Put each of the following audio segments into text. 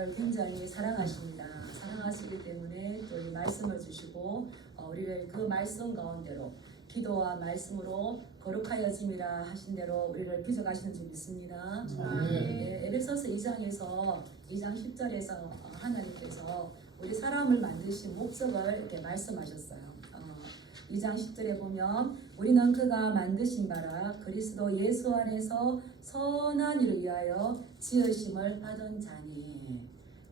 우리를 굉장히 사랑하십니다. 사랑하시기 때문에 또 이 말씀을 주시고 우리를 그 말씀 가운데로 기도와 말씀으로 거룩하여짐이라 하신 대로 우리를 빚어가시는 줄 믿습니다. 네, 에베소서 2장에서 2장 10절에서 하나님께서 우리 사람을 만드신 목적을 이렇게 말씀하셨어요. 2장 10절에 보면 우리는 그가 만드신 바라 그리스도 예수 안에서 선한 일을 위하여 지으심을 받은 자니.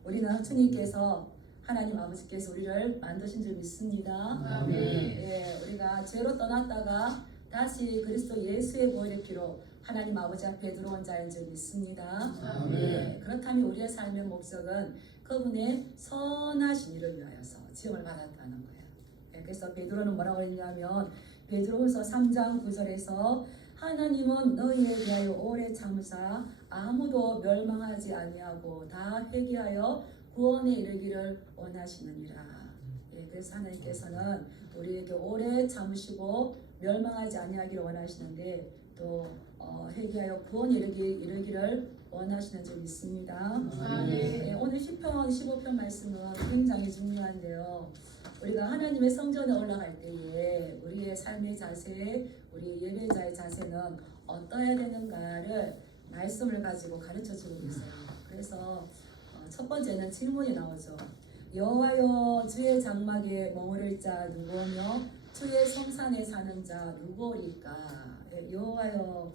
우리는 주님께서 하나님 아버지께서 우리를 만드신 줄 믿습니다. 예, 우리가 죄로 떠났다가 다시 그리스도 예수의 보혈의 피로 하나님 아버지 앞에 들어온 자인 줄 믿습니다. 예, 그렇다면 우리의 삶의 목적은 그분의 선하신 일을 위하여서 지음을 받았다는 거예요. 예, 그래서 베드로는 뭐라고 했냐면 베드로후서 3장 9절에서 하나님은 너희에 대하여 오래 참으사 아무도 멸망하지 아니하고 다 회개하여 구원에 이르기를 원하시느니라. 예, 그래서 하나님께서는 우리에게 오래 참으시고 멸망하지 아니하기를 원하시는데 또 회개하여 구원에 이르기를 원하시는 줄 믿습니다. 예, 오늘 10편, 15편 말씀은 굉장히 중요한데요. 우리가 하나님의 성전에 올라갈 때에 우리의 삶의 자세, 우리 예배자의 자세는 어떠해야 되는가를 말씀을 가지고 가르쳐주고 있어요. 그래서 첫 번째는 질문이 나오죠. 여호와여 주의 장막에 머무를 자 누구며 주의 성산에 사는 자 누구리까? 여호와여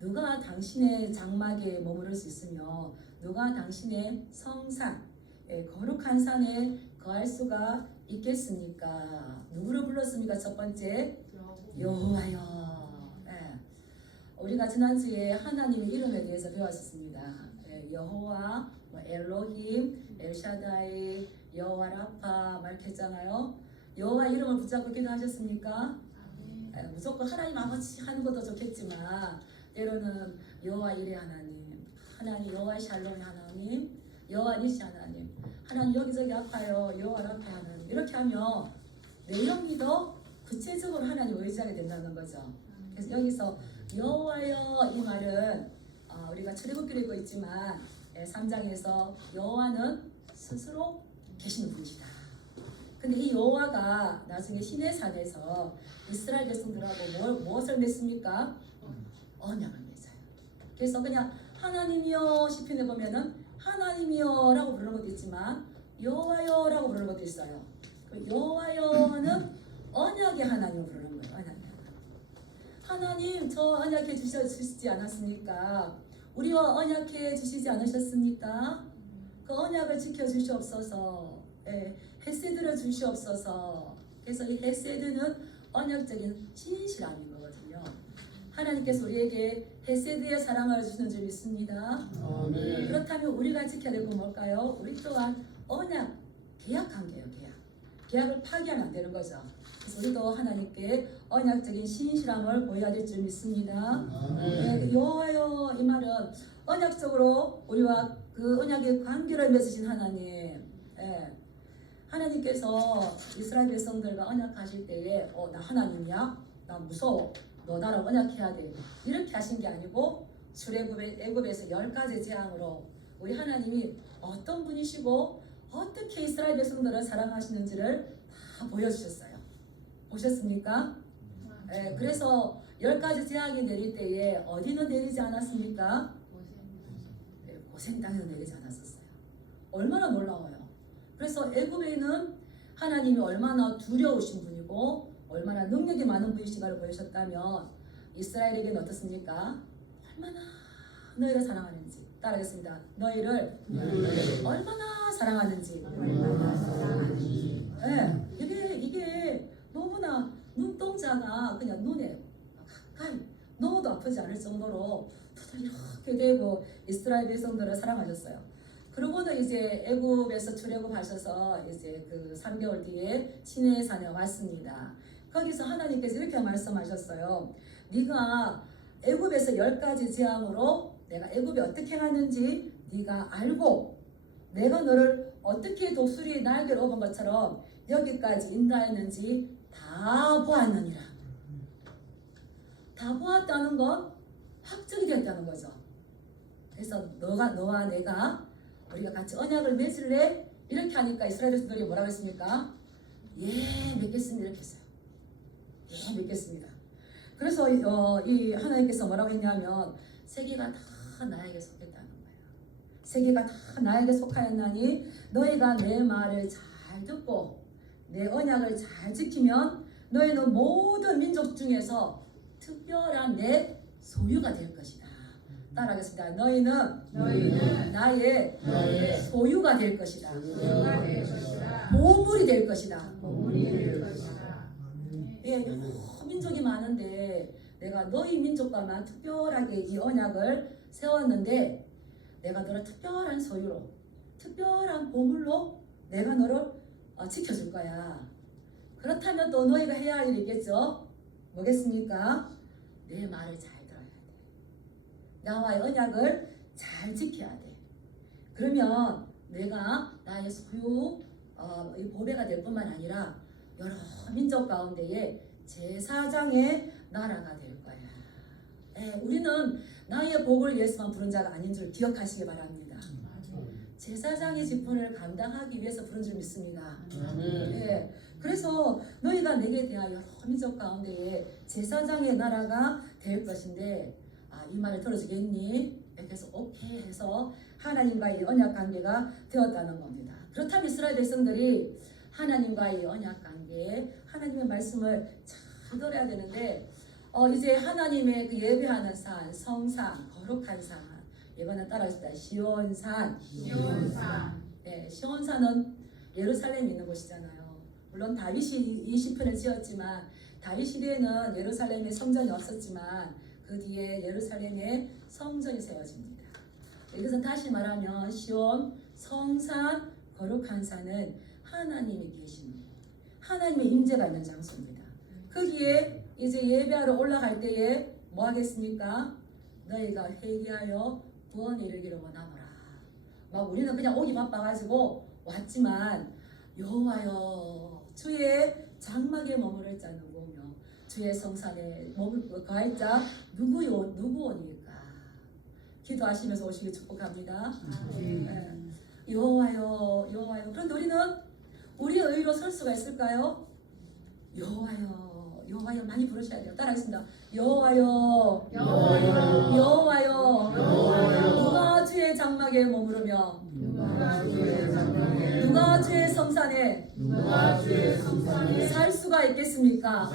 누가 당신의 장막에 머무를 수 있으며 누가 당신의 성산 거룩한 산에 거할 수가 있겠습니까? 누구를 불렀습니까? 첫 번째 여호와여. 우리가 지난주에 하나님의 이름에 대해서 배웠었습니다. 여호와, 엘로힘, 엘샤다이, 여호와 라파 말했잖아요. 여호와 이름을 붙잡고 기도하셨습니까? 무조건 하나님 아버지 하는 것도 좋겠지만 때로는 여호와 이레 하나님, 하나님 여호와 샬롬 하나님, 여호와 니시 하나님, 하나님 여기저기 아파요 여호와 라파 하나님, 이렇게 하면 내용이 더 구체적으로 하나님 의지하게 된다는 거죠. 그래서 여기서 여호와여 이 말은 우리가 출애굽기를 읽고 있지만 3장에서 여호와는 스스로 계시는 분이시다. 근데 이 여호와가 나중에 시내산에서 이스라엘 백성들하고 무엇을 맺습니까? 언약을 맺어요. 그래서 그냥 하나님이여 시편에 보면은 하나님이여 라고 부르는 것도 있지만 여호와여 라고 부르는 것도 있어요. 여호와여는 언약의 하나님을 부르는 거예요. 하나님 저 언약해 주시지 않았습니까? 우리와 언약해 주시지 않으셨습니까? 그 언약을 지켜주시옵소서. 헤세드를 주시옵소서. 그래서 이 헤세드는 언약적인 신실함인 거거든요. 하나님께서 우리에게 헤세드의 사랑을 주시는 줄 믿습니다. 그렇다면 우리가 지켜야 될 건 뭘까요? 우리 또한 언약, 계약관계예요. 계약을 파기하면 안 되는 거죠. 그래서 우리도 하나님께 언약적인 신실함을 보여야 될 줄 믿습니다. 여호와여 이 말은 언약적으로 우리와 그 언약의 관계를 맺으신 하나님. 하나님께서 이스라엘 백성들과 언약하실 때에 나 하나님이야? 나 무서워. 너 나랑 언약해야 돼. 이렇게 하신 게 아니고 출애굽에서 10가지 재앙으로 우리 하나님이 어떤 분이시고 어떻게 이스라엘 백성들을 사랑하시는지를 다 보여주셨어요. 보셨습니까? 그래서 10가지 재앙이 내릴 때에 어디는 내리지 않았습니까? 고생 땅에는 내리지 않았었어요. 얼마나 놀라워요. 그래서 애굽에는 하나님이 얼마나 두려우신 분이고 얼마나 능력이 많은 분이신가를 보여주셨다면 이스라엘에게는 어떻습니까? 얼마나 너희를 사랑하는지. 따라하겠습니다. 너희를 얼마나 사랑하는지. 이게 너무나 눈동자가 그냥 눈에 가까이 넣어도 아프지 않을 정도로 이렇게 되고 이스라엘 백성들을 사랑하셨어요. 그러고는 이제 애굽에서 출애굽하셔서 이제 그 3개월 뒤에 시내산에 왔습니다. 거기서 하나님께서 이렇게 말씀하셨어요. 네가 애굽에서 10가지 재앙으로 내가 애굽이 어떻게 하는지 네가 알고 내가 너를 어떻게 독수리 날개를 업은 것처럼 여기까지 인도하였는지 다 보았느니라. 다 보았다는 건 확정이 되었다는 거죠. 그래서 너와 내가 우리가 같이 언약을 맺을래? 이렇게 하니까 이스라엘 백성들이 뭐라고 했습니까? 예, 맺겠습니다. 이렇게 했어요. 예, 맺겠습니다. 그래서 이 하나님께서 뭐라고 했냐면 세계가 다 나에게 속했다는 거예요. 세계가 다 나에게 속하였나니 너희가 내 말을 잘 듣고 내 언약을 잘 지키면 너희는 모든 민족 중에서 특별한 내 소유가 될 것이다. 따라하겠습니다. 너희는 나의 소유가 될 것이다. 보물이 될 것이다. 예, 여러 민족이 많은데 내가 너희 민족과만 특별하게 이 언약을 세웠는데 내가 너를 특별한 소유로 특별한 보물로 내가 너를 지켜줄 거야. 그렇다면 또 너희가 해야 할 일이 있겠죠? 뭐겠습니까? 내 말을 잘 들어야 돼. 나와의 언약을 잘 지켜야 돼. 그러면 내가 나의 소유 보배가 될 뿐만 아니라 여러 민족 가운데에 제사장의 나라가 될 거야. 예, 우리는 나의 복을 위해서만 부른 자가 아닌 줄 기억하시기 바랍니다. 제사장의 직분을 감당하기 위해서 부른 줄 믿습니다. 예, 그래서 너희가 내게 대하여 여러 민족 가운데에 제사장의 나라가 될 것인데 이 말을 들어주겠니? 이렇게 해서 오케이 해서 하나님과의 언약 관계가 되었다는 겁니다. 그렇다면 이스라엘 백성들이 하나님과의 언약 관계, 하나님의 말씀을 잘 들어야 되는데 이제 하나님의 그 예배하는 산, 성산, 거룩한 산, 이거는 따라하십시다. 시온산. 네, 시온산은 예루살렘에 있는 곳이잖아요. 물론 다윗이 이 시편을 지었지만 다윗 시대에는 예루살렘에 성전이 없었지만 그 뒤에 예루살렘에 성전이 세워집니다. 여기서 다시 말하면 시온, 성산, 거룩한 산은 하나님이 계신 하나님의 임재가 있는 장소입니다. 거기에 이제 예배하러 올라갈 때에 뭐 하겠습니까? 너희가 회개하여 구원에 이르기를 원하노라. 막 우리는 그냥 오기 바빠가지고 왔지만 여호와여 주의 장막에 머무를 자 누구며 주의 성산에 머물 거할 자 누구오니까. 기도하시면서 오시길 축복합니다. 네. 여호와여 여호와여. 그런데 우리는 우리의 의로 설 수가 있을까요? 여호와여 여호와여 많이 부르셔야 돼요. 따라하겠습니다. 여호와여 여호와여 여호와여. 누가 주의 장막에 머무르며 누가 주의 성산에 살 수가 있겠습니까?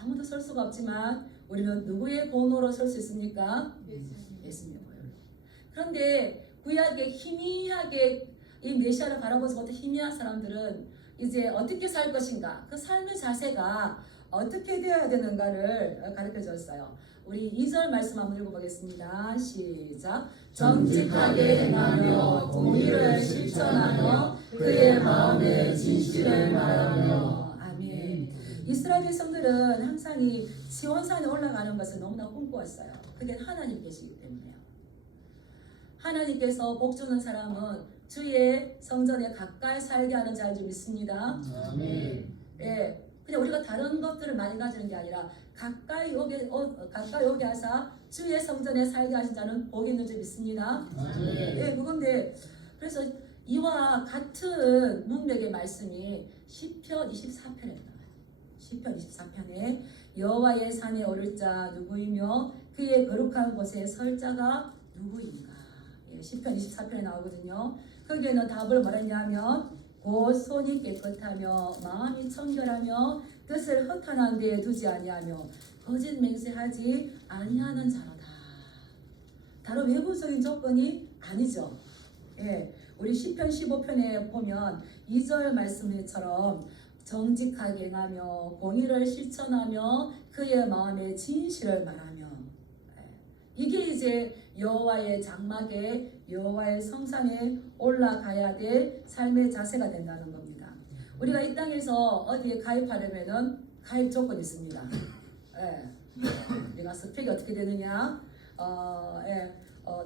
아무도 설 수가 없지만 우리는 누구의 권호로 설 수 있습니까? 예수님의 권호로. 그런데 구약에 희미하게 이 메시아를 바라보지 못해 희미한 사람들은 이제 어떻게 살 것인가, 그 삶의 자세가 어떻게 되어야 되는가를 가르쳐 줬어요. 우리 2절 말씀 한번 읽어보겠습니다. 시작. 정직하게 행하며 공의를 실천하며 그의 마음에 진실을 말하며. 아멘. 이스라엘 백성들은 항상 이 시온산에 올라가는 것을 너무나 꿈꾸었어요. 그게 하나님 계시기 때문에요. 하나님께서 복 주는 사람은 주의 성전에 가까이 살게 하는 자인 줄 믿습니다. 아멘. 예, 그냥 우리가 다른 것들을 많이 가지는 게 아니라 가까이 오게 하사 주의 성전에 살게 하신 자는 복이 있는 줄 믿습니다. 아멘. 예, 그건데 그래서 이와 같은 문맥의 말씀이 시편 24편에 나와요. 시편 24편에 여호와의 산에 오를 자 누구이며 그의 거룩한 곳에 설 자가 누구인가. 예, 시편 24편에 나오거든요. 거기에는 답을 말했냐면 곧 손이 깨끗하며 마음이 청결하며 뜻을 허탄한 데에 두지 아니하며 거짓 맹세하지 아니하는 자로다. 다른 외부적인 조건이 아니죠. 예, 우리 시편 15편에 보면 2절 말씀처럼 정직하게 행하며 공의를 실천하며 그의 마음에 진실을 말하며, 이게 이제 여호와의 장막에 여호와의 성산에 올라가야 될 삶의 자세가 된다는 겁니다. 우리가 이 땅에서 어디에 가입하려면은 가입 조건이 있습니다. 예. 우리가 스펙이 어떻게 되느냐,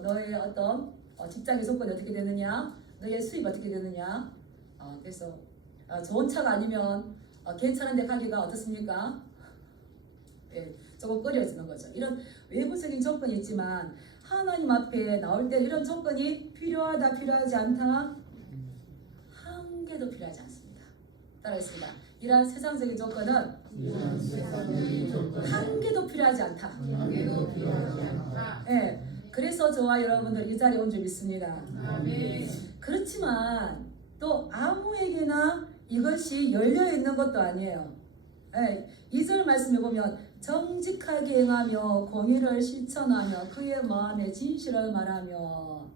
너의 어떤 직장의 조건이 어떻게 되느냐, 너의 수입 어떻게 되느냐. 그래서 좋은 차가 아니면 괜찮은 데 가기가 어떻습니까? 예, 조금 꺼려지는 거죠. 이런 외부적인 조건이 있지만 하나님 앞에 나올 때 이런 조건이 필요하다, 필요하지 않다? 한 개도 필요하지 않습니다. 따라했습니다. 이러한 세상적인 조건은 한 개도 필요하지 않다. 네, 그래서 저와 여러분들 이 자리에 온 줄 믿습니다. 그렇지만 또 아무에게나 이것이 열려 있는 것도 아니에요. 네, 2절 말씀에 보면 정직하게 행하며 공의를 실천하며 그의 마음에 진실을 말하며,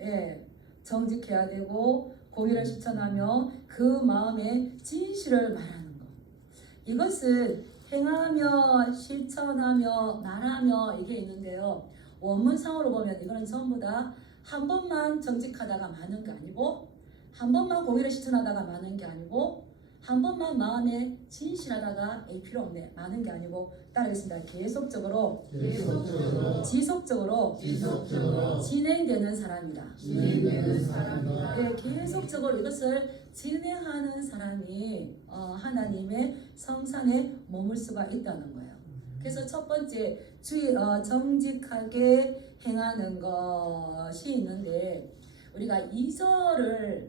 예, 정직해야 되고 공의를 실천하며 그 마음에 진실을 말하는 것. 이것은 행하며 실천하며 말하며 이게 있는데요. 원문상으로 보면 이거는 전부 다 한 번만 정직하다가 마는 게 아니고, 한 번만 공의를 실천하다가 마는 게 아니고, 한 번만 마음에 진실하다가 필요 없네 많은 게 아니고, 따르겠습니다. 계속적으로 지속적으로 진행되는 사람이다. 네, 계속적으로 이것을 진행하는 사람이 하나님의 성산에 머물 수가 있다는 거예요. 그래서 첫 번째 정직하게 행하는 것이 있는데, 우리가 2절을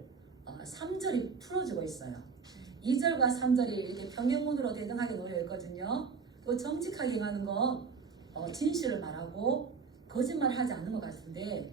3절이 풀어주고 있어요. 2절과 3절이 이렇게 평행문으로 대등하게 놓여 있거든요. 그 정직하게 행하는 거, 진실을 말하고 거짓말하지 않는 것 같은데,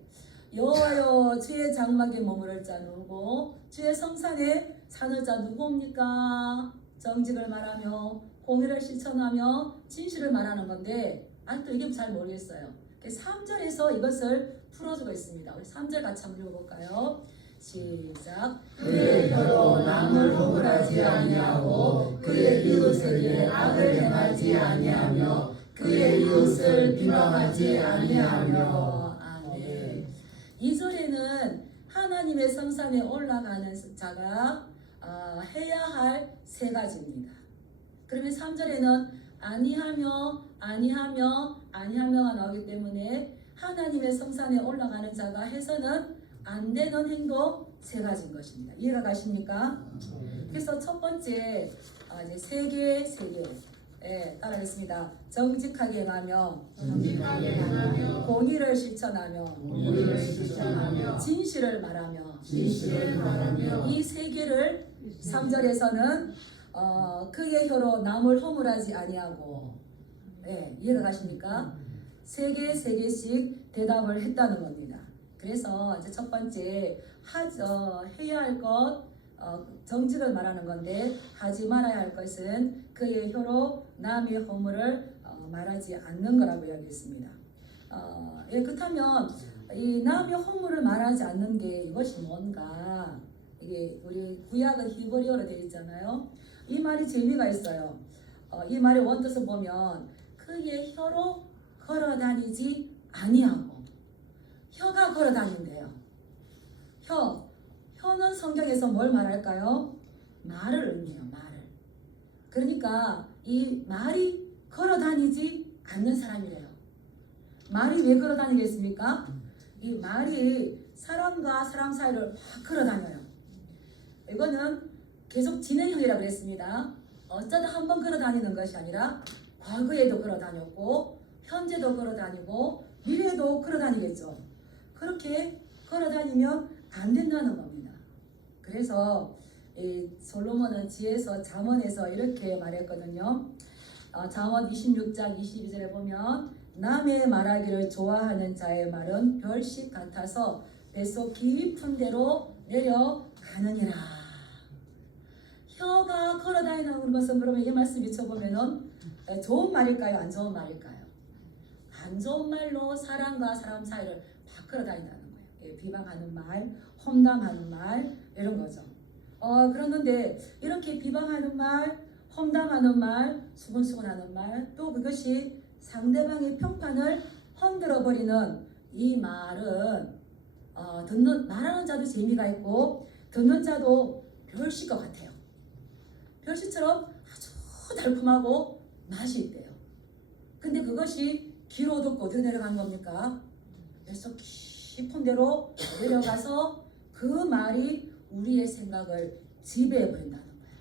여호와여 주의 장막에 머무를 자 누구고 주의 성산에 사는 자 누구입니까? 정직을 말하며 공의를 실천하며 진실을 말하는 건데, 아직도 이게 잘 모르겠어요. 3절에서 이것을 풀어주고 있습니다. 우리 3절 같이 한번 읽어볼까요? 시작. 그의 혀로 남을 허물하지 아니하고 그의 이웃에게 악을 행하지 아니하며 그의 이웃을 비방하지 아니하며. 아멘. 2절에는 하나님의 성산에 올라가는 자가 해야 할 세 가지입니다. 그러면 3절에는 아니하며가 나오기 때문에 하나님의 성산에 올라가는 자가 해서는 안 되는 행동 세 가지인 것입니다. 이해가 가십니까? 그래서 첫 번째 이제 세 개, 예, 따라하겠습니다. 정직하게 행하며 공의를 실천하며 진실을 말하며 이 세 개를 3절에서는 그의 혀로 남을 허물하지 아니하고, 예, 이해가 가십니까? 세 개씩 대답을 했다는 겁니다. 그래서 이제 첫 번째 해야 할 것, 정직을 말하는 건데, 하지 말아야 할 것은 그의 혀로 남의 허물을 말하지 않는 거라고 이야기했습니다. 예, 그렇다면 이 남의 허물을 말하지 않는 게 이것이 뭔가? 이게 우리 구약은 히브리어로 되어 있잖아요. 이 말이 재미가 있어요. 이 말의 원뜻을 보면 그의 혀로 걸어다니지 아니하고, 혀가 걸어다닌대요. 혀는 성경에서 뭘 말할까요? 말을 의미해요. 말을. 그러니까 이 말이 걸어다니지 않는 사람이래요. 말이 왜 걸어다니겠습니까? 이 말이 사람과 사람 사이를 막 걸어다녀요. 이거는 계속 진행형이라고 했습니다. 어쩌다 한번 걸어다니는 것이 아니라 과거에도 걸어다녔고 현재도 걸어다니고 미래에도 걸어다니겠죠. 그렇게 걸어다니면 안 된다는 겁니다. 그래서 이 솔로몬은 지혜서 잠언에서 이렇게 말했거든요. 잠언 26장 22절에 보면 남의 말하기를 좋아하는 자의 말은 별식 같아서 뱃속 깊은 데로 내려가느니라. 혀가 걸어다니는 것은 그러면 이 말씀 비춰보면은 좋은 말일까요? 안 좋은 말일까요? 안 좋은 말로 사람과 사람 사이를 막 걸어다닌다는 거예요. 예, 비방하는 말, 험담하는 말, 이런 거죠. 그러는데 이렇게 비방하는 말, 험담하는 말, 수근수근하는 말, 또 그것이 상대방의 평판을 흔들어 버리는 이 말은 말하는 자도 재미가 있고 듣는 자도 별식 것 같아요. 별식처럼 아주 달콤하고 맛이 있대요. 근데 그것이 귀로 듣고 어디로 내려가는 겁니까? 뱃속 깊은 데로 내려가서 그 말이 우리의 생각을 지배해 버린다는 거예요.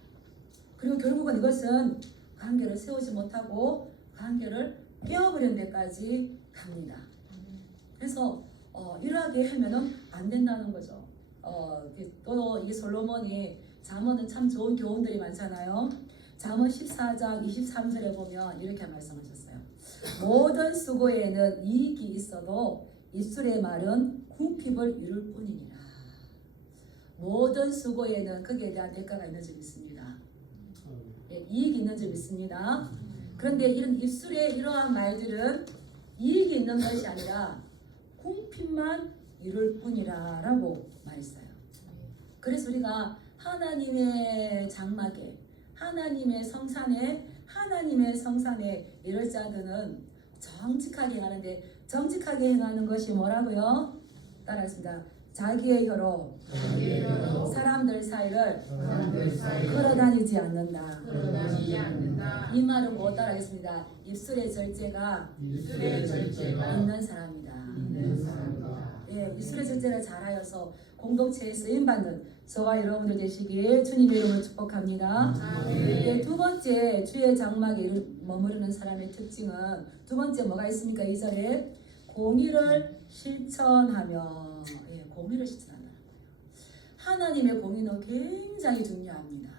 그리고 결국은 이것은 관계를 세우지 못하고 관계를 깨어버리는 데까지 갑니다. 그래서 이러하게 하면은 안 된다는 거죠. 또 이 솔로몬이 잠언은 참 좋은 교훈들이 많잖아요. 잠언 14장 23절에 보면 이렇게 말씀하셨어요. 모든 수고에는 이익이 있어도 입술의 말은 궁핍을 이룰 뿐이니라. 모든 수고에는 거기에 대한 대가가 있는 줄 믿습니다. 예, 이익이 있는 줄 믿습니다. 그런데 이런 입술의 이러한 말들은 이익이 있는 것이 아니라 궁핍만 이룰 뿐이라 라고 말했어요. 그래서 우리가 하나님의 장막에, 하나님의 성산에 이럴 자들은 정직하게 행하는데, 정직하게 행하는 것이 뭐라고요? 따라했습니다. 자기의 혀로 사람들 사이를 걸어다니지 않는다. 이 말은 뭐 따라하겠습니다. 입술의 절제가 있는 사람이다. 예, 입술의 절제를 잘하여서 공동체에 쓰임받는 저와 여러분들 되시길 주님의 이름으로 축복합니다. 예, 두 번째 주의 장막에 머무르는 사람의 특징은 두 번째 뭐가 있습니까? 2절에 공의를 실천하며, 예, 공의를 실천한다. 하나님의 공의는 굉장히 중요합니다.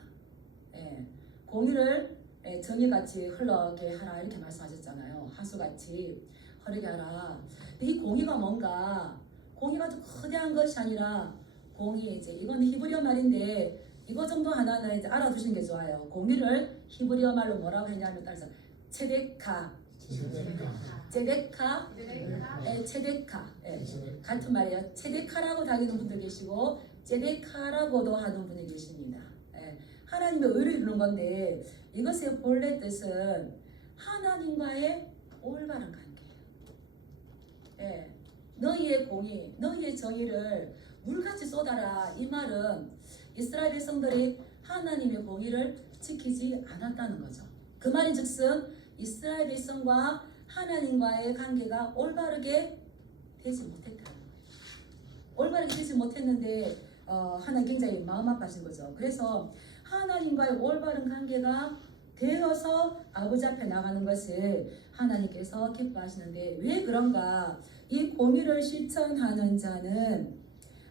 예, 공의를 정의같이 흘러게 하라 이렇게 말씀하셨잖아요. 하수같이 흐르게 하라. 이 공의가 뭔가, 공의가 좀 거대한 것이 아니라 공의, 이제 이건 히브리어 말인데 이거 정도 하나는 이제 알아두시는 게 좋아요. 공의를 히브리어 말로 뭐라고 했냐면 따라서 체데카, 같은 말이에요. 체데카라고 다니는 분들 계시고 제데카라고도 하는 분이 계십니다. 예, 하나님의 의를 이루는 건데 이것의 본래 뜻은 하나님과의 올바른 관계예요. 예, 너희의 공의, 너희의 정의를 물같이 쏟아라. 이 말은 이스라엘 백성들이 하나님의 공의를 지키지 않았다는 거죠. 그 말인즉슨 이스라엘 백성과 하나님과의 관계가 올바르게 되지 못했다는 거예요. 올바르게 되지 못했는데 하나님 굉장히 마음 아파하신 거죠. 그래서 하나님과의 올바른 관계가 되어서 아버지 앞에 나가는 것을 하나님께서 기뻐하시는데 왜 그런가? 이 공의를 실천하는 자는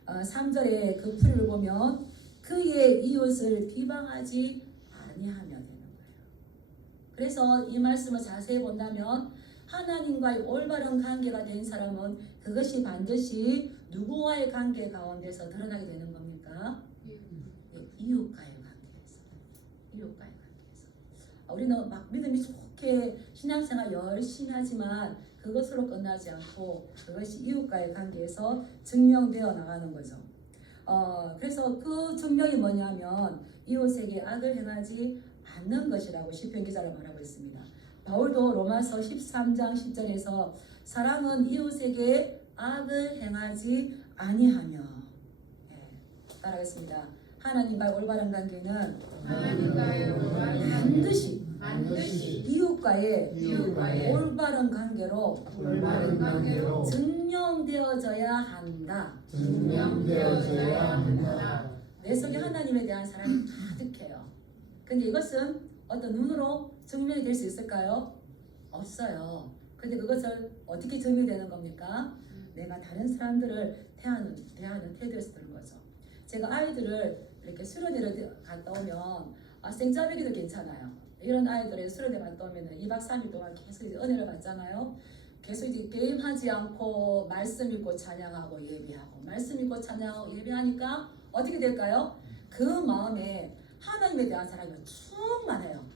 3절에 그 풀을 보면 그의 이웃을 비방하지 아니하며 되는 거예요. 그래서 이 말씀을 자세히 본다면 하나님과의 올바른 관계가 된 사람은 그것이 반드시 누구와의 관계 가운데서 드러나게 되는 겁니까? 이웃과의 관계에서. 이웃과의 관계에서. 우리는 막 믿음이 좋게 신앙생활 열심히 하지만 그것으로 끝나지 않고 그것이 이웃과의 관계에서 증명되어 나가는 거죠. 그래서 그 증명이 뭐냐면 이웃에게 악을 행하지 않는 것이라고 시편 기자를 말하고 있습니다. 바울도 로마서 13장 10절에서 사랑은 이웃에게 악을 행하지 아니하며, 예, 따라하겠습니다. 하나님과의 올바른 관계는 반드시 이웃과의 올바른 관계로 증명되어져야 한다. 내 속에 하나님에 대한 사랑이 가득해요. 근데 이것은 어떤 눈으로 증명이 될 수 있을까요? 없어요. 근데 그것을 어떻게 증명되는 겁니까? 내가 다른 사람들을 대하는 태도에서 드는 거죠. 제가 아이들을 이렇게 수련회를 갔다 오면 생짜배기도 괜찮아요. 이런 아이들의 수련회 갔다 오면 2박 3일 동안 계속 이제 은혜를 받잖아요. 계속 이제 게임하지 않고 말씀 읽고 찬양하고 예배하고 말씀 읽고 찬양하고 예배하니까 어떻게 될까요? 그 마음에 하나님에 대한 사랑이 충만해요.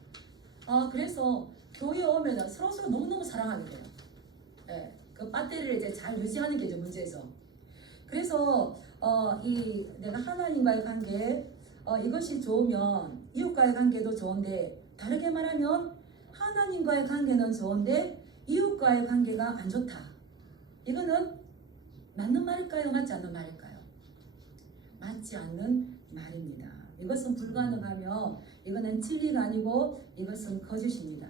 그래서 교회에 오면 서로 너무너무 사랑하게 돼요. 예, 그 배터리를 이제 잘 유지하는 게 이제 문제죠. 그래서 내가 하나님과의 관계 이것이 좋으면 이웃과의 관계도 좋은데 다르게 말하면 하나님과의 관계는 좋은데 이웃과의 관계가 안 좋다. 이거는 맞는 말일까요? 맞지 않는 말일까요? 맞지 않는 말입니다. 이것은 불가능하며 이거는 진리가 아니고 이것은 거짓입니다.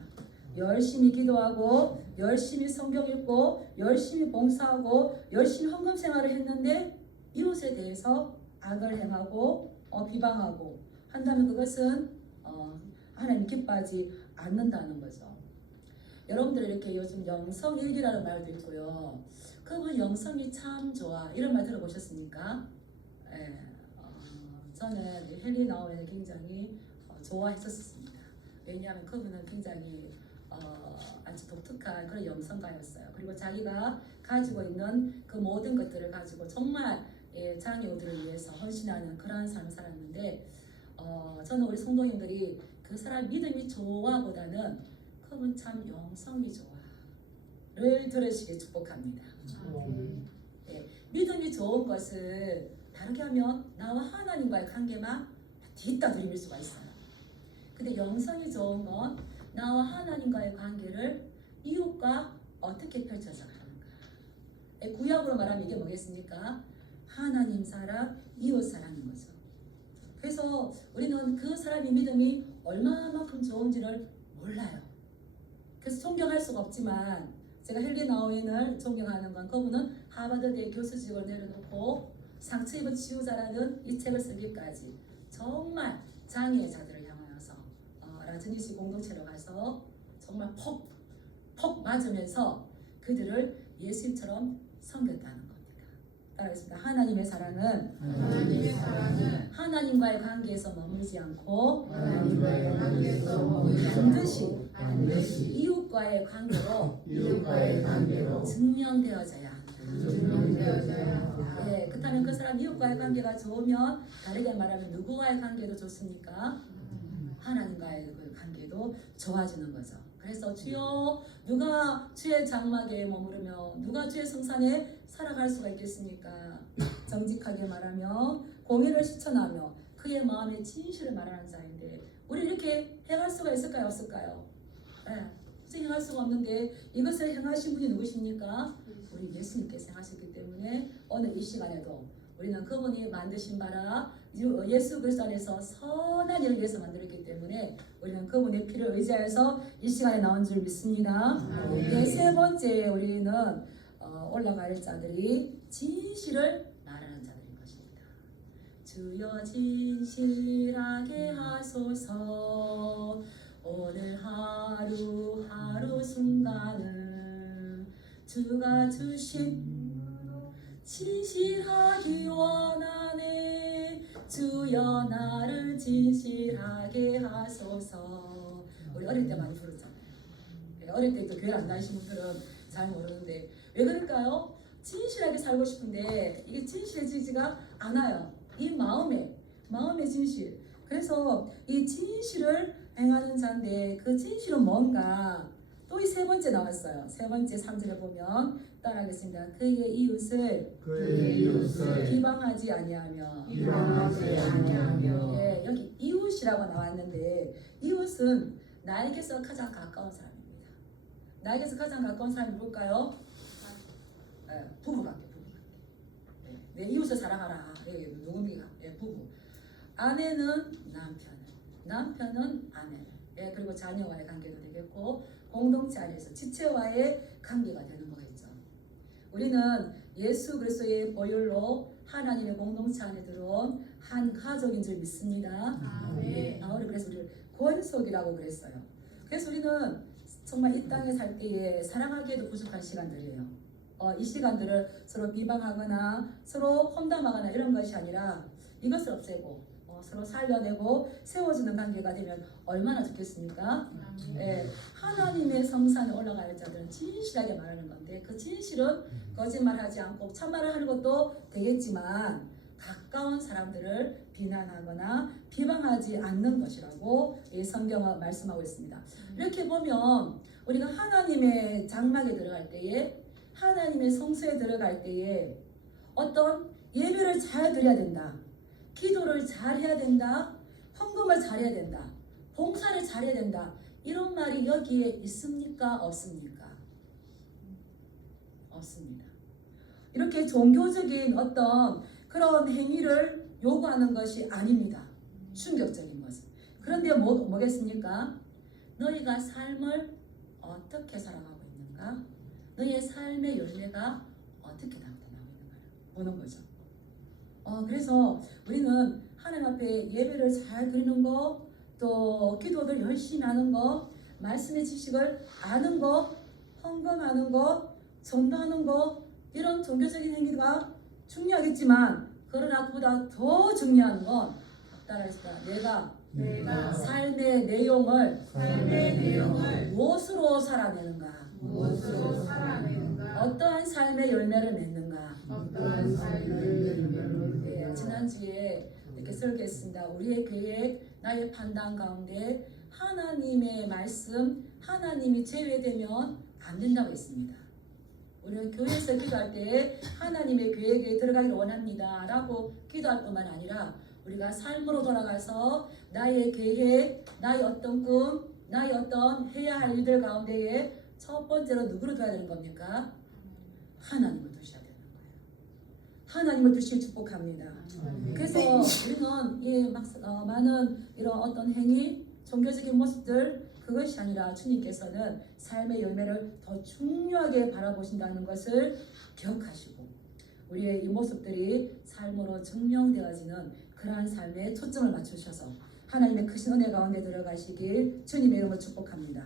열심히 기도하고 열심히 성경 읽고 열심히 봉사하고 열심히 헌금 생활을 했는데 이웃에 대해서 악을 행하고 비방하고 한다면 그것은 하나님 기뻐하지 않는다는 거죠. 여러분들 이렇게 요즘 영성일기라는 말도 있고요. 그분 영성이 참 좋아. 이런 말 들어보셨습니까? 예, 저는 헨리 나우엔을 굉장히 좋아했었습니다. 왜냐하면 그분은 굉장히 아주 독특한 그런 영성가였어요. 그리고 자기가 가지고 있는 그 모든 것들을 가지고 정말 장애우들을 위해서 헌신하는 그러한 삶을 살았는데 저는 우리 성도님들이 그 사람 믿음이 좋아보다는 그분 참 영성이 좋아를 들으시길 축복합니다. 믿음이 좋은 것을 다르게 하면 나와 하나님과의 관계만 뒤따드릴 수가 있어요. 근데 영성이 좋은 건 나와 하나님과의 관계를 이웃과 어떻게 펼쳐서 가는가. 구약으로 말하면 이게 뭐겠습니까? 하나님 사랑, 이웃 사랑인 거죠. 그래서 우리는 그 사람의 믿음이 얼마만큼 좋은지를 몰라요. 그래서 존경할 수가 없지만 제가 헨리 나우엔을 존경하는 건 그분은 하버드대 교수직을 내려놓고 상처 입은 치유자라는 이 책을 쓰기까지 정말 장애자들을 향하여서 라즈니시 공동체로 가서 정말 퍽 맞으면서 그들을 예수님처럼 섬겼다는 겁니다. 따라하겠습니다. 하나님의 사랑은 하나님과의 관계에서 머물지 않고 반드시 이웃과의 관계로 증명되어져야 합니다. 네, 그렇다면 그 사람 이웃과의 관계가 좋으면 다르게 말하면 누구와의 관계도 좋습니까? 하나님과의 그 관계도 좋아지는 거죠. 그래서 주여 누가 주의 장막에 머무르며 누가 주의 성산에 살아갈 수가 있겠습니까? 정직하게 말하며 공의를 실천하며 그의 마음의 진실을 말하는 자인데 우리 이렇게 행할 수가 있을까요? 없을까요? 네, 행할 수가 없는데 이것을 행하신 분이 누구십니까? 우리 예수님께서 행하셨기 때문에 오늘 이 시간에도 우리는 그분이 만드신 바라 예수 그리스도 안에서 선한 일을 위해서 만들었기 때문에 우리는 그분의 피를 의지하여서 이 시간에 나온 줄 믿습니다. 네, 세 번째 우리는 올라갈 자들이 진실을 말하는 자들인 것입니다. 주여 진실하게 하소서. 오늘 하루 순간을 주가 주신 진실하기 원하네. 주여 나를 진실하게 하소서. 우리 어릴 때 많이 부르잖아요. 어릴 때 또 교회 안 다니신 분들은 잘 모르는데 왜 그럴까요? 진실하게 살고 싶은데 이게 진실해지지가 않아요. 이 마음의 진실. 그래서 이 진실을 행하는 자인데 그 진실은 뭔가? 또 이 세 번째 나왔어요. 세 번째 3절에 보면 따라하겠습니다. 그의 이웃을 비방하지 아니하며. 네, 여기 이웃이라고 나왔는데 이웃은 나에게서 가장 가까운 사람입니다. 나에게서 가장 가까운 사람이 뭘까요? 네, 부부관계. 네, 내 이웃을 사랑하라. 누굽니까? 네, 부부. 아내는 남편은 아내. 예, 그리고 자녀와의 관계도 되겠고 공동체 안에서 지체와의 관계가 되는 거겠죠. 우리는 예수 그리스도의 보혈로 하나님의 공동체 안에 들어온 한 가족인 줄 믿습니다. 바울이 그래서 우리를 권속이라고 그랬어요. 그래서 우리는 정말 이 땅에 살 때에 사랑하기에도 부족한 시간들이에요. 이 시간들을 서로 비방하거나 서로 험담하거나 이런 것이 아니라 이것을 없애고 서로 살려내고 세워주는 관계가 되면 얼마나 좋겠습니까? 예, 하나님의 성산에 올라갈 자들은 진실하게 말하는 건데 그 진실은 거짓말하지 않고 참말을 하는 것도 되겠지만 가까운 사람들을 비난하거나 비방하지 않는 것이라고 이 성경은 말씀하고 있습니다. 이렇게 보면 우리가 하나님의 장막에 들어갈 때에 하나님의 성소에 들어갈 때에 어떤 예배를 잘 드려야 된다. 기도를 잘해야 된다. 헌금을 잘해야 된다. 봉사를 잘해야 된다. 이런 말이 여기에 있습니까? 없습니까? 없습니다. 이렇게 종교적인 어떤 그런 행위를 요구하는 것이 아닙니다. 충격적인 것은. 그런데 뭐겠습니까? 너희가 삶을 어떻게 살아가고 있는가? 너희의 삶의 열매가 어떻게 나오고 있는가 보는 거죠. 그래서 우리는 하나님 앞에 예배를 잘 드리는 거, 또 기도를 열심히 하는 거, 말씀의 지식을 아는 거, 헌금하는 거, 전도하는 거 이런 종교적인 행위가 중요하겠지만 그러나 그보다 더 중요한 건 따라하겠습니다. 내가 삶의 내용을 무엇으로 살아내는가? 어떠한 삶의 열매를 맺는가? 예, 지난주에 이렇게 설교했습니다. 우리의 계획, 나의 판단 가운데 하나님의 말씀, 하나님이 제외되면 안 된다고 했습니다. 우리는 교회에서 기도할 때 하나님의 계획에 들어가기를 원합니다 라고 기도할 뿐만 아니라 우리가 삶으로 돌아가서 나의 계획, 나의 어떤 꿈, 나의 어떤 해야 할 일들 가운데에 첫 번째로 누구를 둬야 되는 겁니까? 하나님을 두셔야 되는 거예요. 하나님을 두시길 축복합니다. 그래서 우리는 많은 이런 어떤 행위, 종교적인 모습들 그것이 아니라 주님께서는 삶의 열매를 더 중요하게 바라보신다는 것을 기억하시고 우리의 이 모습들이 삶으로 증명되어지는 그러한 삶에 초점을 맞추셔서 하나님의 크신 은혜 가운데 들어가시길 주님의 이름으로 축복합니다.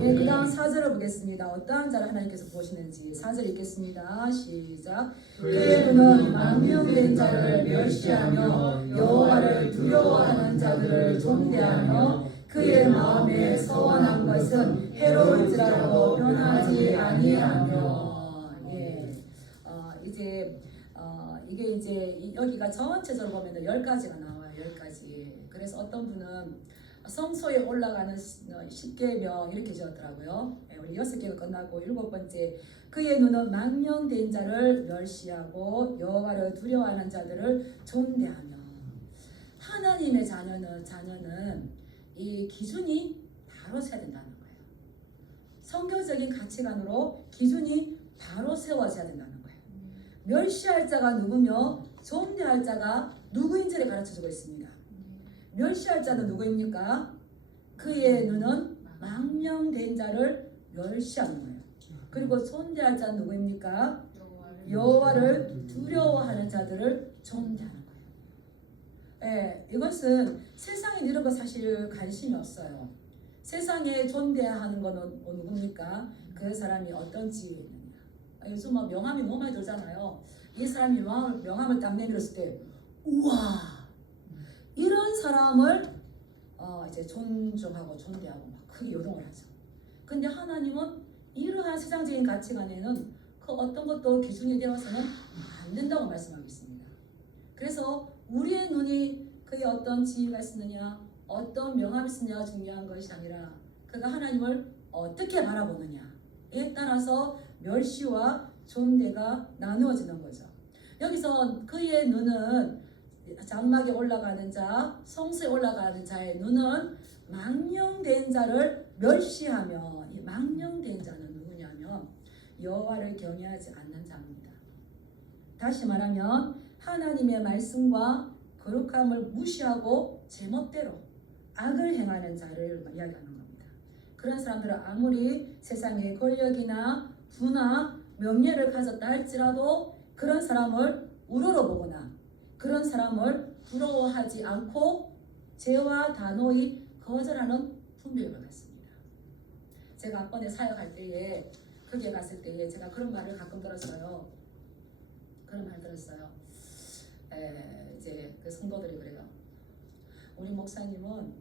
예, 그 다음 4절을 보겠습니다. 어떠한 자를 하나님께서 보시는지 4절 읽겠습니다. 시작. 그의 눈은 망명된 자를 멸시하며 여호와를 두려워하는 자들을 존대하며 그의 마음에 서원한 것은 해로울지라도 변하지 아니하며. 이게 이제 여기가 전체적으로 보면 10가지가 나와요. 10가지. 그래서 어떤 분은 성소에 올라가는 10계명 이렇게 지었더라고요. 우리 6개가 끝나고 7번째 그의 눈은 망령된 자를 멸시하고 여호와를 두려워하는 자들을 존대하며. 하나님의 자녀는 이 기준이 바로 세야 된다는 거예요. 성경적인 가치관으로 기준이 바로 세워져야 된다는 거예요. 멸시할 자가 누구며 존대할 자가 누구인지를 가르쳐주고 있습니다. 멸시할 자는 누구입니까? 그의 눈은 망령된 자를 멸시하는 거예요. 그리고 존대할 자는 누구입니까? 여호와를 두려워하는 자들을 존대하는 거예요. 예, 이것은 세상에 이런 거 사실 관심이 없어요. 세상에 존대하는 건 누굽니까? 그 사람이 어떤 지위에 있느냐. 요즘 뭐 명함이 너무 많이 들잖아요. 이 사람이 명함을 딱 내밀었을 때 우와 이런 사람을 이제 존중하고 존대하고 막 크게 요동을 하죠. 근데 하나님은 이러한 세상적인 가치관에는 그 어떤 것도 기준이 되어서는 안 된다고 말씀하고 있습니다. 그래서 우리의 눈이 그의 어떤 지위가 있느냐 어떤 명함이 있느냐가 중요한 것이 아니라 그가 하나님을 어떻게 바라보느냐에 따라서 멸시와 존대가 나누어지는 거죠. 여기서 그의 눈은 장막에 올라가는 자, 성소에 올라가는 자의 눈은 망령된 자를 멸시하며 이 망령된 자는 누구냐면 여호와를 경외하지 않는 자입니다. 다시 말하면 하나님의 말씀과 거룩함을 무시하고 제멋대로 악을 행하는 자를 이야기하는 겁니다. 그런 사람들은 아무리 세상의 권력이나 부나 명예를 가졌다 할지라도 그런 사람을 우러러보거나 그런 사람을 부러워하지 않고 죄와 단호히 거절하는 분별을 갖습니다. 제가 앞번에 사역할 때에 거기에 갔을 때에 제가 그런 말을 가끔 들었어요. 그런 말 들었어요. 이제 그 성도들이 그래요. 우리 목사님은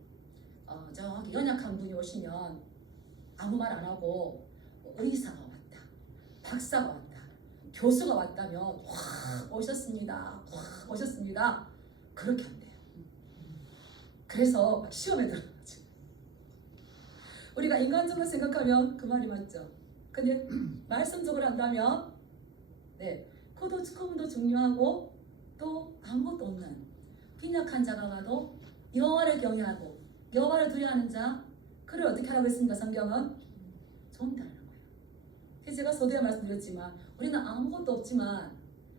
저기 연약한 분이 오시면 아무 말 안 하고 의사가 왔다, 박사가 왔다, 교수가 왔다면 와 오셨습니다, 와 오셨습니다 그렇게 한대요. 그래서 시험에 들어가죠. 우리가 인간적으로 생각하면 그 말이 맞죠. 근데 말씀적으로 한다면 그분도 중요하고 또 아무것도 없는 빈약한 자가 가도 여호와를 경외하고 여호와를 두려워하는 자 그를 어떻게 하라고 했습니까? 성경은 존대하는 거예요. 그래서 제가 서두에 말씀드렸지만 우리는 아무것도 없지만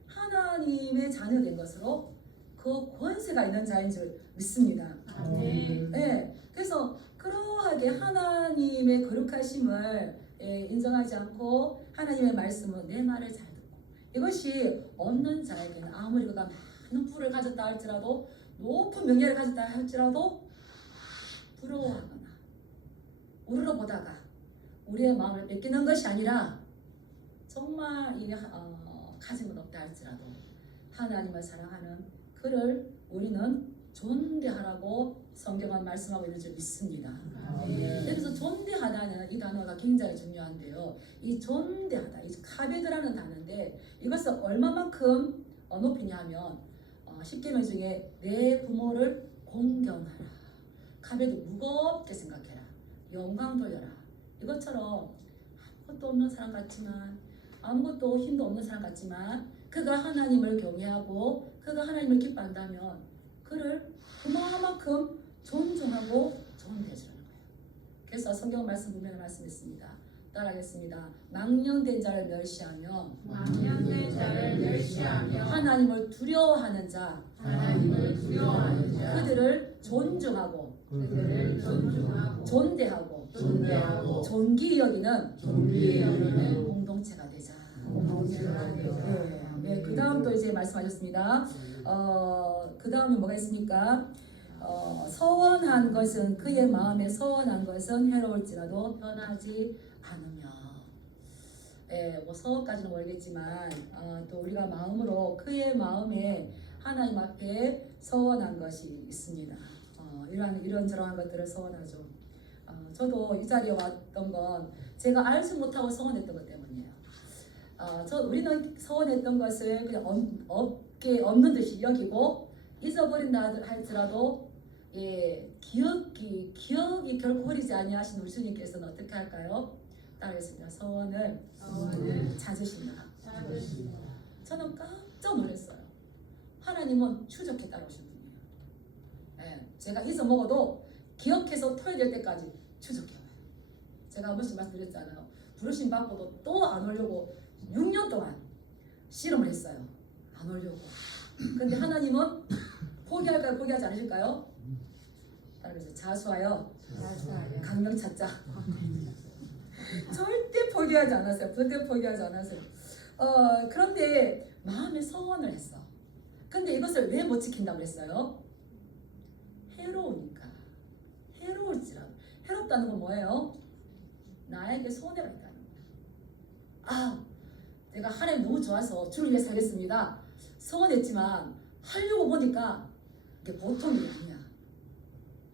하나님의 자녀된 것으로 그 권세가 있는 자인 줄 믿습니다. 그래서 그러하게 하나님의 거룩하심을 인정하지 않고 하나님의 말씀은 내 말을 잘 듣고 이것이 없는 자에게는 아무리 그가 많은 부를 가졌다 할지라도 높은 명예를 가졌다 할지라도 부러워하거나 우러러보다가 우리의 마음을 뺏기는 것이 아니라 정말 이 가진 것 없다 할지라도 하나님을 사랑하는 그를 우리는 존대하라고 성경은 말씀하고 있는 줄 믿습니다. 여기서 존대하다는 이 단어가 굉장히 중요한데요. 이 존대하다, 이 카베드라는 단어인데 이것을 얼마만큼 높이냐 하면 10계명 중에 내 부모를 공경하라. 카베드 무겁게 생각해라. 영광 돌려라. 이것처럼 아무것도 없는 사람 같지만 아무것도 힘도 없는 사람 같지만 그가 하나님을 경외하고 그가 하나님을 기뻐한다면 그를 그만큼 존중하고 존대해주라는 거예요. 그래서 성경 말씀 보면 말씀했습니다. 따라하겠습니다. 망령된 자를 멸시하며 하나님을 두려워하는 자 그들을 존중하고 존대하고 존귀 여기는 공동체가 되자. 네, 그 다음 또 이제 말씀하셨습니다. 그 다음에 뭐가 있습니까? 서원한 것은 그의 마음에 서원한 것은 해로울지라도 변하지 않으며. 예, 뭐 서원까지는 모르겠지만 또 우리가 마음으로 그의 마음에 하나님 앞에 서원한 것이 있습니다. 이런저런 것들을 서원하죠. 저도 이 자리에 왔던 건 제가 알지 못하고 서원했던 것 때문이에요. 우리는 서원했던 것을 그냥 없는 듯이 여기고 잊어버린다 할지라도 기억이 결코 흐리지 아니하신 우리 주님께서는 어떻게 할까요? 따르겠습니다. 서원을 찾으신다. 저는 깜짝 놀랐어요. 하나님은 추적해 따라오신 분이에요. 예, 제가 잊어먹어도 기억해서 토해질 때까지 추적해요. 제가 한 번씩 말씀드렸잖아요. 부르심 받고도 또 안 오려고 6년 동안 실험을 했어요. 안 오려고. 근데 하나님은 포기할까요? 포기하지 않으실까요? 따라서 자수하여 강명 찾자. 절대 포기하지 않았어요. 절대 포기하지 않았어요. 그런데 마음에 서원을 했어. 근데 이것을 왜 못 지킨다고 그랬어요? 해로우니까. 해로울지라도. 해롭다는 건 뭐예요? 나에게 손해가 있다는 거예요. 내가 하나님 너무 좋아서 주를 위해 살겠습니다. 서원했지만 하려고 보니까 이게 보통이 아니야.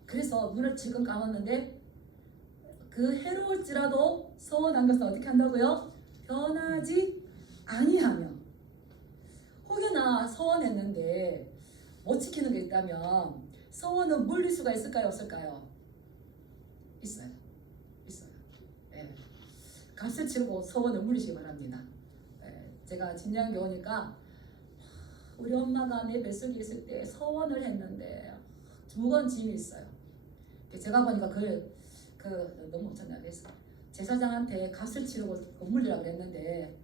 그래서 눈을 지금 감았는데 그 해로울지라도 서원한 것은 어떻게 한다고요? 변하지 아니하며. 혹여나 서원했는데 못 지키는 게 있다면 서원은 물릴 수가 있을까요? 없을까요? 있어요. 네. 값을 치르고 서원을 물리시기 바랍니다. 네. 제가 진양교 오니까 우리 엄마가 내 뱃속에 있을 때 서원을 했는데 무거운 짐이 있어요. 제가 보니까 너무 엄청나게 그래서 제사장한테 값을 치르고 물리라고 그랬는데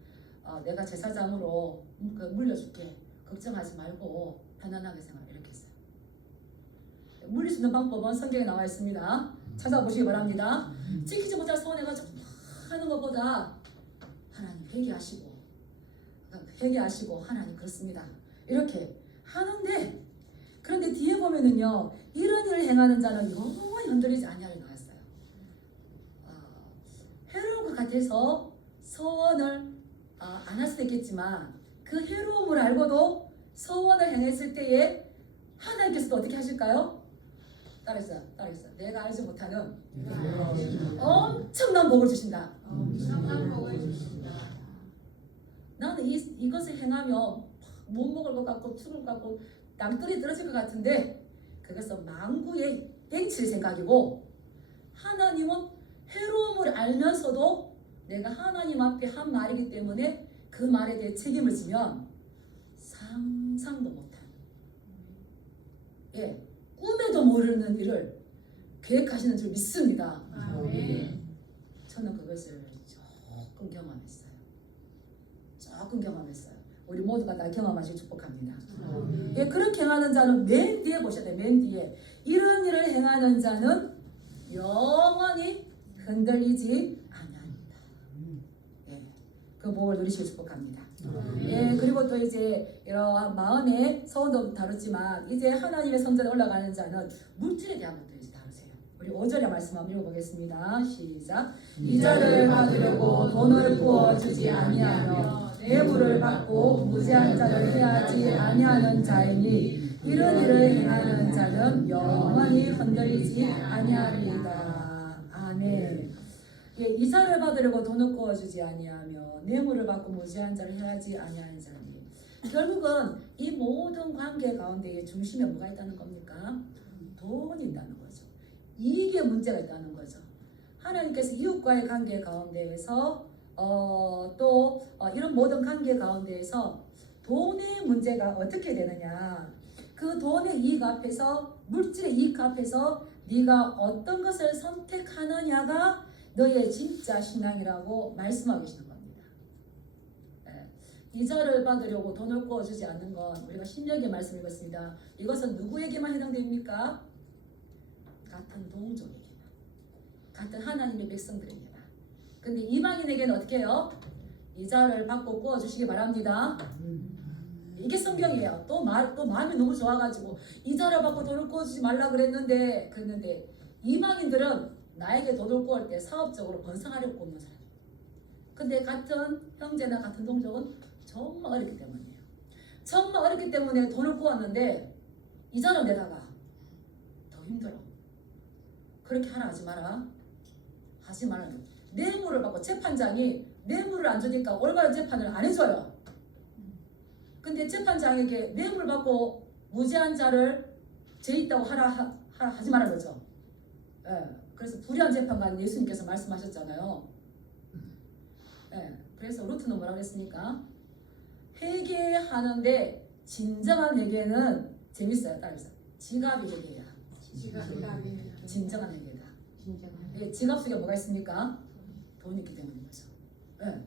내가 제사장으로 물려줄게. 걱정하지 말고 편안하게 생각 이렇게 했어요. 물릴 수 있는 방법은 성경에 나와 있습니다. 찾아보시기 바랍니다. 지키지 못할 서원해가지고 하는 것보다 하나님 회개하시고 하나님 그렇습니다. 이렇게 하는데 그런데 뒤에 보면은요 이런 일을 행하는 자는 영원히 흔들리지 아니하리라 나왔어요. 해로운 것 같아서 서원을 안 할 수도 있겠지만 그 해로움을 알고도 서원을 행했을 때에 하나님께서도 어떻게 하실까요? 따라했어요. 내가 알지 못하는 엄청난 복을 주신다. 나는 이것을 행하며 못 먹을 것 같고 죽을 것 같고 낭떠러지 떨어질 것 같은데 그것은 망구의 땡칠 생각이고 하나님은 해로움을 알면서도 내가 하나님 앞에 한 말이기 때문에 그 말에 대해 책임을 지면 상상도 못한 꿈에도 모르는 일을 계획하시는 줄 믿습니다. 저는 그것을 조금 경험했어요. 우리 모두가 다 경험하시기 축복합니다. 그렇게 행하는 자는 맨 뒤에 보셔야 돼요. 맨 뒤에 이런 일을 행하는 자는 영원히 흔들리지 아니하리라. 그 복을 누리시기 축복합니다. 그리고 또 이제 이러한 마음의 서원도 다뤘지만 이제 하나님의 성전에 올라가는 자는 물질에 대한 것도 이제 다루세요. 우리 5절의 말씀 한번 읽어보겠습니다. 시작. 이 자를 받으려고 돈을 부어주지 아니하며 뇌물을 받고 무죄한 자를 해하지 아니하는 자이니 이런 일을 행하는 자는 영원히 흔들리지 아니하리이다. 아멘. 예, 이자를 받으려고 돈을 구워주지 아니하며 뇌물을 받고 무죄한 자를 해하지 아니하는 자니 결국은 이 모든 관계 가운데에 중심에 뭐가 있다는 겁니까? 돈이 있다는 거죠. 이게 문제가 있다는 거죠. 하나님께서 이웃과의 관계 가운데에서 이런 모든 관계 가운데에서 돈의 문제가 어떻게 되느냐, 그 돈의 이익 앞에서, 물질의 이익 앞에서 네가 어떤 것을 선택하느냐가 너의 진짜 신앙이라고 말씀하고 계시는 겁니다. 이자를 받으려고 돈을 구워주지 않는 건 우리가 신명기의 말씀 읽었습니다. 이것은 누구에게만 해당됩니까? 같은 동족에게만, 같은 하나님의 백성들에게만. 근데 이방인에게는 어떻게 해요? 이자를 받고 구워주시기 바랍니다. 이게 성경이에요. 또 마음이 너무 좋아가지고 이자를 받고 돈을 구워주지 말라 그랬는데 이방인들은 나에게 돈을 구할 때 사업적으로 번성하려고 굽는 사람. 근데 같은 형제나 같은 동족은 정말 어렵기 때문이에요. 정말 어렵기 때문에 돈을 구웠는데 이자를 내다가 더 힘들어. 그렇게 하라 하지 마라. 하지 말라. 뇌물을 받고 재판장이 뇌물을 안 주니까 올바른 재판을 안 해줘요. 근데 재판장에게 뇌물 받고 무죄한 자를 죄 있다고 하지 말라는 거죠. 예, 그래서 불의한 재판관 예수님께서 말씀하셨잖아요. 예, 그래서 루트는 뭐라고 했습니까? 회개하는데 진정한 회개는 재밌어요. 따라서 지갑이 회개야. 진정한 회개다. 예, 지갑 속에 뭐가 있습니까? 돈이 있기 때문인 거죠. 예.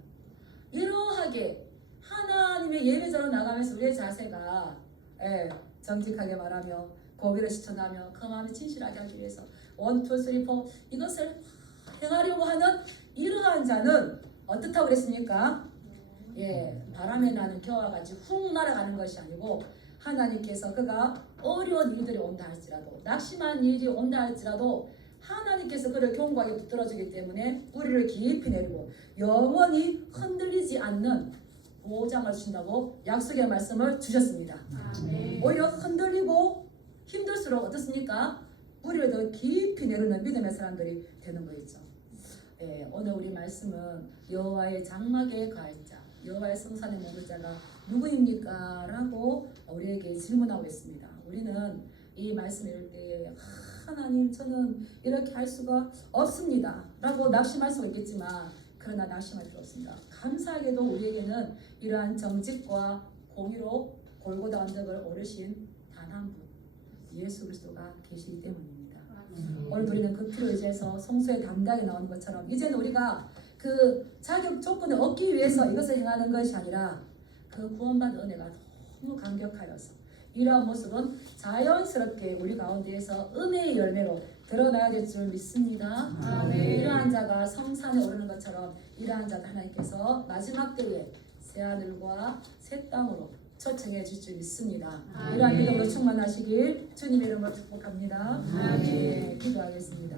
이러하게 하나님의 예배자로 나가면서 우리의 자세가 정직하게 말하며 고기를 시천하며 그 마음에 진실하게 하기 위해서 1, 2, 3, 4 이것을 행하려고 하는 이러한 자는 어떻다고 그랬습니까? 예, 바람에 나는 겨와 같이 훅 날아가는 것이 아니고 하나님께서 그가 어려운 일들이 온다 할지라도 낙심한 일이 온다 할지라도 하나님께서 그를 견고하게 붙들어주기 때문에 뿌리를 깊이 내리고 영원히 흔들리지 않는 보장을 주신다고 약속의 말씀을 주셨습니다. 오히려 흔들리고 힘들수록 어떻습니까? 뿌리를 더 깊이 내리는 믿음의 사람들이 되는 거있죠. 예, 오늘 우리 말씀은 여호와의 장막에 거할 자, 여호와의 성산에 머물 자가 누구입니까? 라고 우리에게 질문하고 있습니다. 우리는 이 말씀을 읽을 때 하나님 저는 이렇게 할 수가 없습니다 라고 낙심할 수가 있겠지만 그러나 낙심할 필요 없습니다. 감사하게도 우리에게는 이러한 정직과 공의로 골고다 언덕을 오르신 단 한 분 예수 그리스도가 계시기 때문입니다. 오늘 우리는 그 피로 의지해서 성소의 담당에 나오는 것처럼 이제는 우리가 그 자격 조건을 얻기 위해서 이것을 행하는 것이 아니라 그 구원받은 은혜가 너무 감격하여서 이러한 모습은 자연스럽게 우리 가운데에서 은혜의 열매로 드러나야 될 줄 믿습니다. 이러한 자가 성산에 오르는 것처럼 이러한 자도 하나님께서 마지막 때에 새하늘과 새 땅으로 초청해 줄 줄 믿습니다. 이러한 믿음으로 충만하시길 주님의 이름으로 축복합니다. 네, 기도하겠습니다.